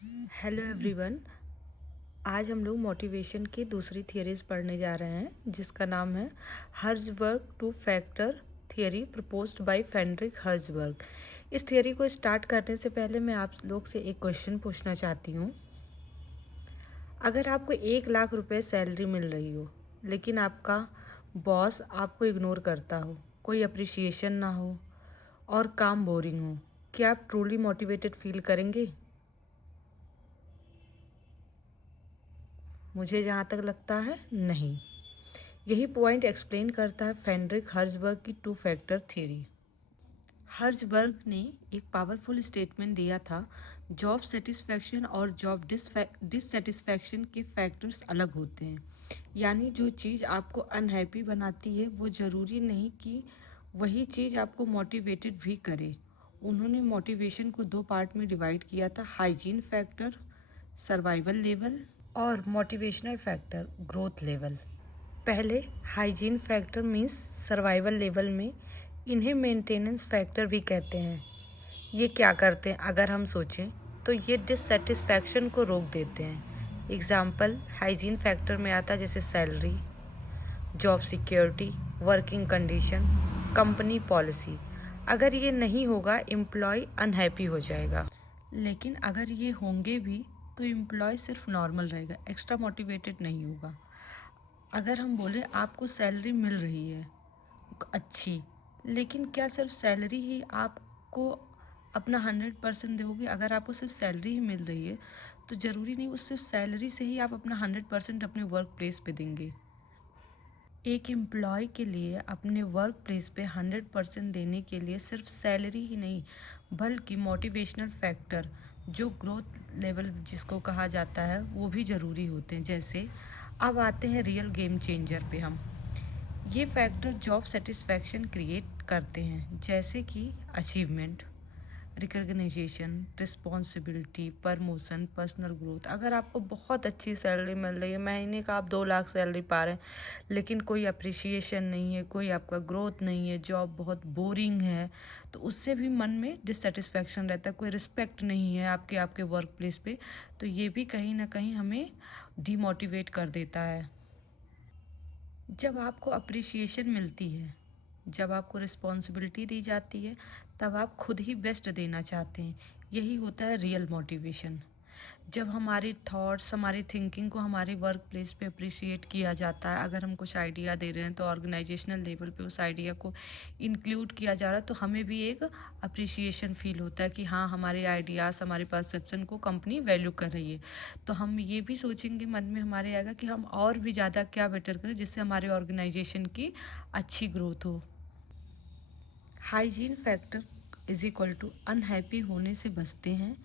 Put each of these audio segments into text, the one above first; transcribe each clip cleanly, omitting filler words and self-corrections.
Hello everyone. आज हम लोग मोटिवेशन की दूसरी थियरीज पढ़ने जा रहे हैं जिसका नाम है Herzberg two factor theory proposed by Frederick Herzberg. इस थियरी को स्टार्ट करने से पहले मैं आप लोग से एक क्वेश्चन पूछना चाहती हूँ। अगर आपको 1 लाख रुपए सैलरी मिल रही हो लेकिन आपका बॉस आपको इग्नोर करता हो, कोई अप्रिसिएशन ना हो और काम बोरिंग हो, क्या आप ट्रूली मोटिवेटेड फील करेंगे? मुझे जहाँ तक लगता है नहीं। यही पॉइंट एक्सप्लेन करता है फ्रेडरिक हर्ज़बर्ग की टू फैक्टर थ्योरी। हर्ज़बर्ग ने एक पावरफुल स्टेटमेंट दिया था, जॉब सेटिस्फैक्शन और जॉब डिससेटिस्फैक्शन के फैक्टर्स अलग होते हैं। यानी जो चीज़ आपको अनहैप्पी बनाती है वो ज़रूरी नहीं कि वही चीज़ आपको मोटिवेटेड भी करे। उन्होंने मोटिवेशन को 2 पार्ट में डिवाइड किया था, हाइजीन फैक्टर सर्वाइवल लेवल और मोटिवेशनल फैक्टर ग्रोथ लेवल। पहले hygiene factor means survival level में इन्हें मेंटेनेंस फैक्टर भी कहते हैं। ये क्या करते हैं अगर हम सोचें तो ये डिससेटिस्फैक्शन को रोक देते हैं। एग्जाम्पल हाइजीन फैक्टर में आता है जैसे salary, job security, working condition, company policy. अगर ये नहीं होगा एम्प्लॉय अनहैप्पी हो जाएगा, लेकिन अगर ये होंगे भी तो एम्प्लॉय सिर्फ नॉर्मल रहेगा, एक्स्ट्रा मोटिवेटेड नहीं होगा। अगर हम बोले आपको सैलरी मिल रही है अच्छी, लेकिन क्या सिर्फ सैलरी ही आपको अपना 100% दोगे? अगर आपको सिर्फ सैलरी ही मिल रही है तो ज़रूरी नहीं उस सिर्फ सैलरी से ही आप अपना 100% अपने वर्क प्लेस पे देंगे। एक एम्प्लॉय के लिए अपने वर्क प्लेस पे 100% देने के लिए सिर्फ सैलरी ही नहीं बल्कि मोटिवेशनल फैक्टर जो ग्रोथ लेवल जिसको कहा जाता है वो भी ज़रूरी होते हैं। जैसे अब आते हैं रियल गेम चेंजर पे हम। ये फैक्टर जॉब सेटिस्फैक्शन क्रिएट करते हैं जैसे कि achievement, recognisation, responsibility, promotion, personal growth. अगर आपको बहुत अच्छी सैलरी मिल रही है, महीने का आप 2 लाख सैलरी पा रहे हैं लेकिन कोई अप्रिसिएशन नहीं है, कोई आपका ग्रोथ नहीं है, जॉब बहुत बोरिंग है, तो उससे भी मन में डिससेटिस्फैक्शन रहता है, कोई रिस्पेक्ट नहीं है आपके वर्क प्लेस पे, तो ये भी कहीं ना कहीं हमें डीमोटिवेट कर देता है। जब आपको अप्रिसिएशन मिलती है, जब आपको रिस्पॉन्सिबिलिटी दी जाती है, तब आप खुद ही बेस्ट देना चाहते हैं। यही होता है रियल मोटिवेशन। जब हमारे थॉट्स, हमारी थिंकिंग को हमारे वर्क प्लेस पे अप्रिशिएट किया जाता है, अगर हम कुछ आइडिया दे रहे हैं तो ऑर्गेनाइजेशनल लेवल पे उस आइडिया को इंक्लूड किया जा रहा है, तो हमें भी एक अप्रिसिएशन फील होता है कि हाँ, हमारे आइडियाज़, हमारे परसेप्शन को कंपनी वैल्यू कर रही है। तो हम ये भी सोचेंगे, मन में हमारे आएगा कि हम और भी ज़्यादा क्या बेटर करें जिससे हमारे ऑर्गेनाइजेशन की अच्छी ग्रोथ हो। Hygiene factor is equal to unhappy होने से बचते हैं,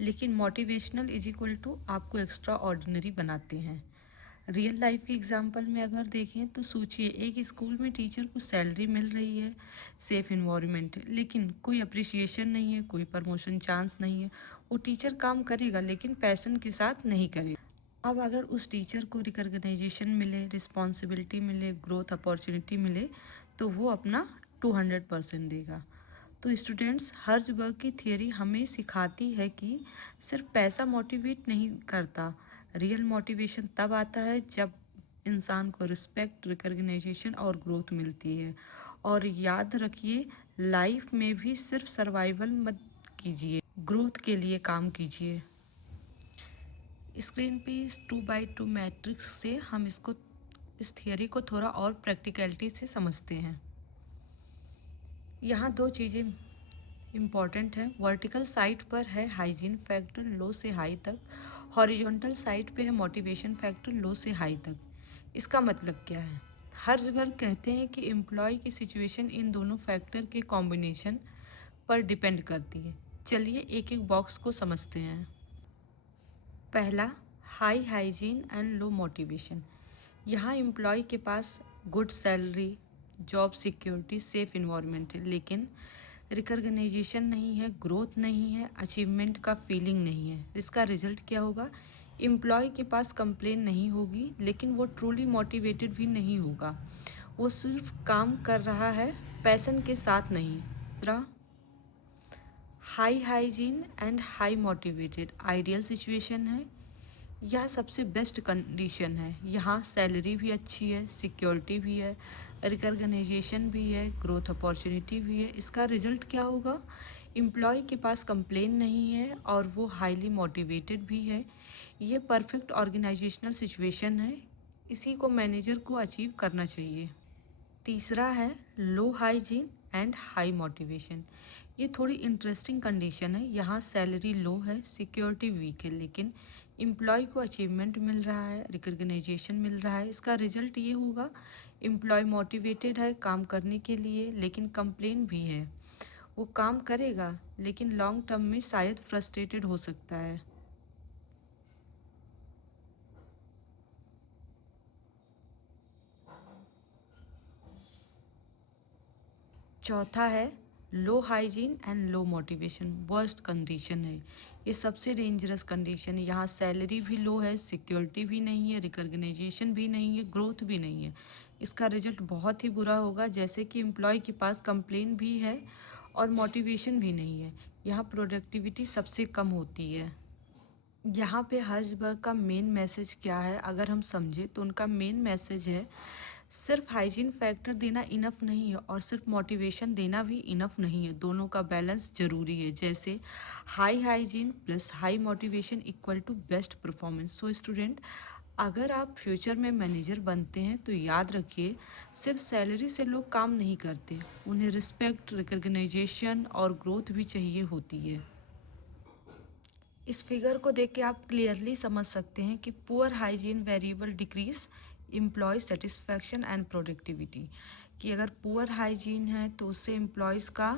लेकिन मोटिवेशनल इज इक्वल टू आपको एक्स्ट्रा ऑर्डिनरी बनाते हैं। रियल लाइफ के एग्जांपल में अगर देखें तो सोचिए, एक स्कूल में टीचर को सैलरी मिल रही है, सेफ इन्वायरमेंट है, लेकिन कोई अप्रिसिएशन नहीं है, कोई प्रमोशन चांस नहीं है। वो टीचर काम करेगा लेकिन पैशन के साथ नहीं करेगा। अब अगर उस टीचर को रिकग्नाइजेशन मिले, रिस्पॉन्सिबिलिटी मिले, ग्रोथ अपॉर्चुनिटी मिले, तो वो अपना 200% देगा। तो स्टूडेंट्स, हर्ज़बर्ग की थियरी हमें सिखाती है कि सिर्फ पैसा मोटिवेट नहीं करता। रियल मोटिवेशन तब आता है जब इंसान को रिस्पेक्ट, रिकग्नाइजेशन और ग्रोथ मिलती है। और याद रखिए, लाइफ में भी सिर्फ सर्वाइवल मत कीजिए, ग्रोथ के लिए काम कीजिए। स्क्रीन पे इस 2x2 मैट्रिक्स से हम इस थियरी को थोड़ा और प्रैक्टिकलिटी से समझते हैं। यहाँ 2 चीज़ें इम्पॉर्टेंट है। वर्टिकल साइड पर है हाइजीन फैक्टर लो से हाई तक, हॉरिजॉन्टल साइड पे है मोटिवेशन फैक्टर लो से हाई तक। इसका मतलब क्या है? हर्ज़बर्ग कहते हैं कि एम्प्लॉय की सिचुएशन इन दोनों फैक्टर के कॉम्बिनेशन पर डिपेंड करती है। चलिए एक एक बॉक्स को समझते हैं। पहला, high hygiene and low motivation. यहाँ एम्प्लॉय के पास good salary, job security, safe environment है, लेकिन रिकग्नाइजेशन नहीं है, ग्रोथ नहीं है, अचीवमेंट का फीलिंग नहीं है। इसका रिजल्ट क्या होगा? एम्प्लॉय के पास कंप्लेन नहीं होगी, लेकिन वो ट्रूली मोटिवेटेड भी नहीं होगा। वो सिर्फ काम कर रहा है, पैशन के साथ नहीं। दूसरा, high hygiene and high motivated ideal situation है। यह सबसे बेस्ट कंडीशन है। यहाँ सैलरी भी अच्छी है, सिक्योरिटी भी है, रिकॉग्नाइजेशन भी है, ग्रोथ अपॉर्चुनिटी भी है। इसका रिजल्ट क्या होगा? एम्प्लॉय के पास कंप्लेन नहीं है और वो हाईली मोटिवेटेड भी है। ये परफेक्ट ऑर्गेनाइजेशनल सिचुएशन है। इसी को मैनेजर को अचीव करना चाहिए। तीसरा है low hygiene and high motivation. ये थोड़ी इंटरेस्टिंग कंडीशन है। यहाँ सैलरी लो है, सिक्योरिटी वीक है, लेकिन एम्प्लॉय को अचीवमेंट मिल रहा है, रिकॉग्नाइजेशन मिल रहा है। इसका रिजल्ट ये होगा, एम्प्लॉय मोटिवेटेड है काम करने के लिए, लेकिन कंप्लेन भी है। वो काम करेगा लेकिन लॉन्ग टर्म में शायद फ्रस्ट्रेटेड हो सकता है। चौथा है low hygiene and low motivation. Worst condition है, ये सबसे डेंजरस कंडीशन है। यहाँ सैलरी भी लो है, सिक्योरिटी भी नहीं है, रिकॉग्नाइजेशन भी नहीं है, ग्रोथ भी नहीं है। इसका रिजल्ट बहुत ही बुरा होगा, जैसे कि एम्प्लॉय के पास कंप्लेन भी है और मोटिवेशन भी नहीं है। यहाँ प्रोडक्टिविटी सबसे कम होती है। यहाँ पे हर्ज़बर्ग का मेन मैसेज क्या है? अगर हम समझें तो उनका मेन मैसेज है, सिर्फ हाइजीन फैक्टर देना इनफ नहीं है और सिर्फ मोटिवेशन देना भी इनफ नहीं है। दोनों का बैलेंस ज़रूरी है। जैसे high hygiene plus high motivation equal to best performance. So student, अगर आप फ्यूचर में मैनेजर बनते हैं तो याद रखिए, सिर्फ सैलरी से लोग काम नहीं करते, उन्हें रिस्पेक्ट, रिकॉग्नाइजेशन और ग्रोथ भी चाहिए होती है। इस फिगर को देख के आप क्लियरली समझ सकते हैं कि poor hygiene variable decrease employ satisfaction and productivity. कि अगर पुअर हाइजीन है तो उससे एम्प्लॉयज़ का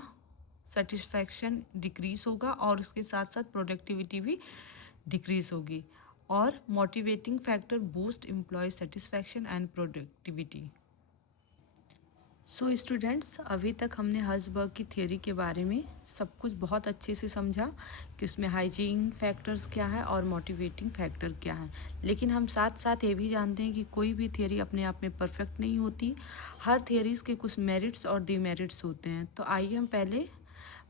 सेटिस्फैक्शन डिक्रीज होगा और उसके साथ साथ प्रोडक्टिविटी भी डिक्रीज होगी। और motivating factor boost employ satisfaction and productivity. So students, अभी तक हमने हर्ज़बर्ग की थ्योरी के बारे में सब कुछ बहुत अच्छे से समझा कि उसमें हाइजीन फैक्टर्स क्या है और मोटिवेटिंग फैक्टर क्या है। लेकिन हम साथ साथ ये भी जानते हैं कि कोई भी थ्योरी अपने आप में परफेक्ट नहीं होती। हर थ्योरीज़ के कुछ मेरिट्स और डिमेरिट्स होते हैं। तो आइए हम पहले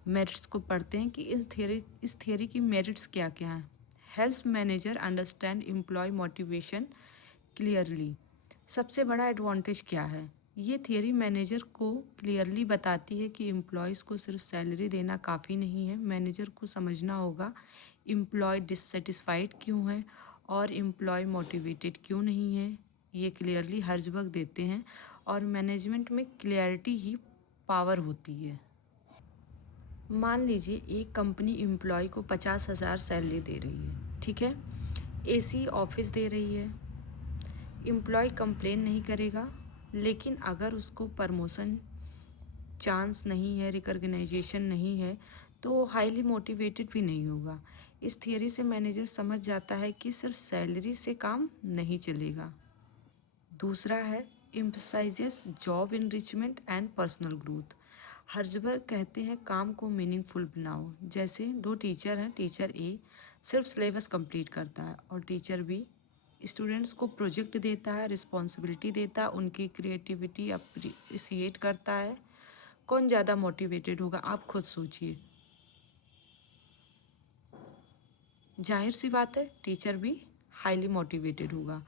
मेरिट्स को पढ़ते हैं कि इस थ्योरी की मेरिट्स क्या क्या हैं। Helps manager understand employ motivation clearly. सबसे बड़ा एडवांटेज क्या है? ये थियरी मैनेजर को क्लियरली बताती है कि एम्प्लॉयज़ को सिर्फ सैलरी देना काफ़ी नहीं है। मैनेजर को समझना होगा एम्प्लॉय डिससेटिस्फाइड क्यों है और एम्प्लॉय मोटिवेटेड क्यों नहीं है। ये क्लियरली हर्ज़बर्ग देते हैं और मैनेजमेंट में क्लियरिटी ही पावर होती है। मान लीजिए एक कंपनी एम्प्लॉय को 50,000 सैलरी दे रही है, ठीक है, एसी ऑफिस दे रही है। एम्प्लॉय कंप्लेन नहीं करेगा, लेकिन अगर उसको प्रमोशन चांस नहीं है, रिकॉग्नाइजेशन नहीं है, तो वो हाईली मोटिवेटेड भी नहीं होगा। इस थियरी से मैनेजर समझ जाता है कि सिर्फ सैलरी से काम नहीं चलेगा। दूसरा है emphasises job enrichment and personal growth. Herzberg कहते हैं काम को मीनिंगफुल बनाओ। जैसे दो टीचर हैं, टीचर ए सिर्फ सिलेबस कंप्लीट करता है और टीचर बी स्टूडेंट्स को प्रोजेक्ट देता है, रिस्पॉन्सिबिलिटी देता है, उनकी क्रिएटिविटी अप्रिसिएट करता है। कौन ज़्यादा मोटिवेटेड होगा? आप खुद सोचिए। जाहिर सी बात है टीचर भी हाईली मोटिवेटेड होगा,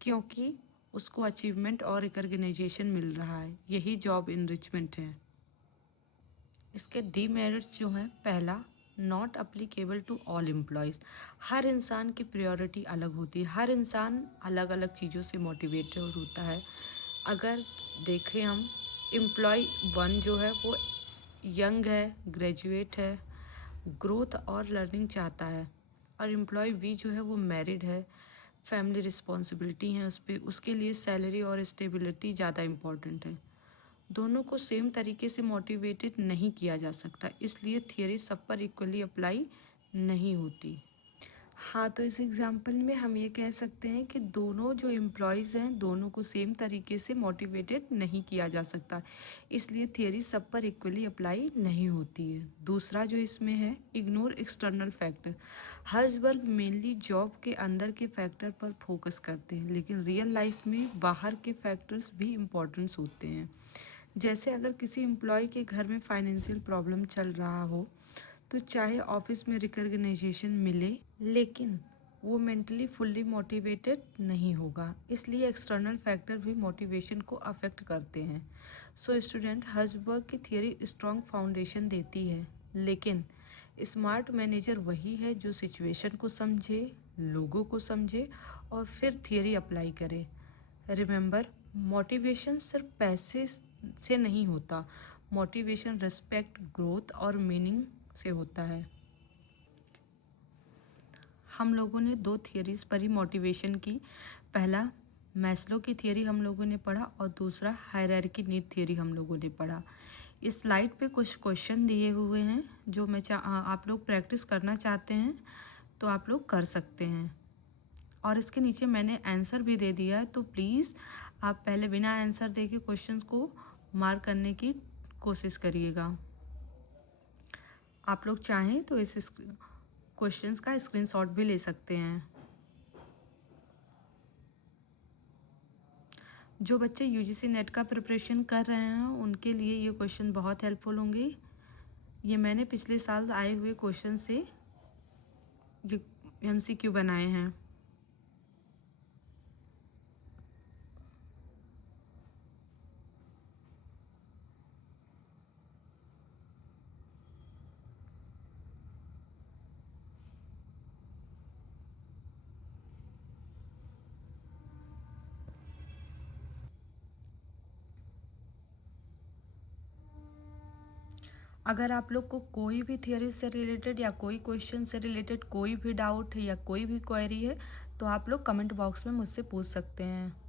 क्योंकि उसको अचीवमेंट और रिकॉग्नाइजेशन मिल रहा है। यही जॉब इनरिचमेंट है। इसके डीमेरिट्स जो हैं, पहला, not applicable to all employees. हर इंसान की प्रायोरिटी अलग होती है, हर इंसान अलग अलग चीज़ों से मोटिवेटेड होता है। अगर देखें हम, एम्प्लॉय 1 जो है वो यंग है, ग्रेजुएट है, ग्रोथ और लर्निंग चाहता है, और एम्प्लॉय बी जो है वो मैरिड है, फैमिली रिस्पॉन्सिबिलिटी है उस पर, उसके लिए सैलरी और स्टेबिलिटी ज़्यादा इम्पॉर्टेंट है। दोनों को सेम तरीके से मोटिवेटेड नहीं किया जा सकता, इसलिए थियरी सब पर इक्वली अप्लाई नहीं होती। हाँ, तो इस एग्जाम्पल में हम ये कह सकते हैं कि दोनों जो एम्प्लॉयज़ हैं, दोनों को सेम तरीके से मोटिवेटेड नहीं किया जा सकता, इसलिए थियरी सब पर इक्वली अप्लाई नहीं होती है। दूसरा जो इसमें है, ignore external factor. Herzberg mainly job के अंदर के फैक्टर पर फोकस करते हैं, लेकिन रियल लाइफ में बाहर के फैक्टर्स भी इम्पोर्टेंस होते हैं। जैसे अगर किसी एम्प्लॉय के घर में फाइनेंशियल प्रॉब्लम चल रहा हो तो चाहे ऑफिस में रिकॉग्नाइजेशन मिले, लेकिन वो मेंटली फुल्ली मोटिवेटेड नहीं होगा। इसलिए एक्सटर्नल फैक्टर भी मोटिवेशन को अफेक्ट करते हैं। सो स्टूडेंट, हर्ट्जबर्ग की थियरी स्ट्रॉन्ग फाउंडेशन देती है, लेकिन स्मार्ट मैनेजर वही है जो सिचुएशन को समझे, लोगों को समझे और फिर थियरी अप्लाई करे। रिमेंबर, मोटिवेशन सिर्फ पैसे से नहीं होता, मोटिवेशन रिस्पेक्ट, ग्रोथ और मीनिंग से होता है। हम लोगों ने 2 थियरीज पढ़ी मोटिवेशन की। पहला मैस्लो की थियरी हम लोगों ने पढ़ा और दूसरा हायरार्की नीड थियरी हम लोगों ने पढ़ा। इस स्लाइड पे कुछ क्वेश्चन दिए हुए हैं जो आप लोग प्रैक्टिस करना चाहते हैं तो आप लोग कर सकते हैं, और इसके नीचे मैंने आंसर भी दे दिया है, तो प्लीज़ आप पहले बिना आंसर दे के क्वेश्चंस को मार्क करने की कोशिश करिएगा। आप लोग चाहें तो इस क्वेश्चंस का स्क्रीनशॉट भी ले सकते हैं। जो बच्चे यूजीसी नेट का प्रिपरेशन कर रहे हैं उनके लिए ये क्वेश्चन बहुत हेल्पफुल होंगे। ये मैंने पिछले साल आए हुए क्वेश्चन से ये एमसीक्यू बनाए हैं। अगर आप लोग को कोई भी थियरी से रिलेटेड या कोई क्वेश्चन से रिलेटेड कोई भी डाउट है या कोई भी क्वेरी है तो आप लोग कमेंट बॉक्स में मुझसे पूछ सकते हैं।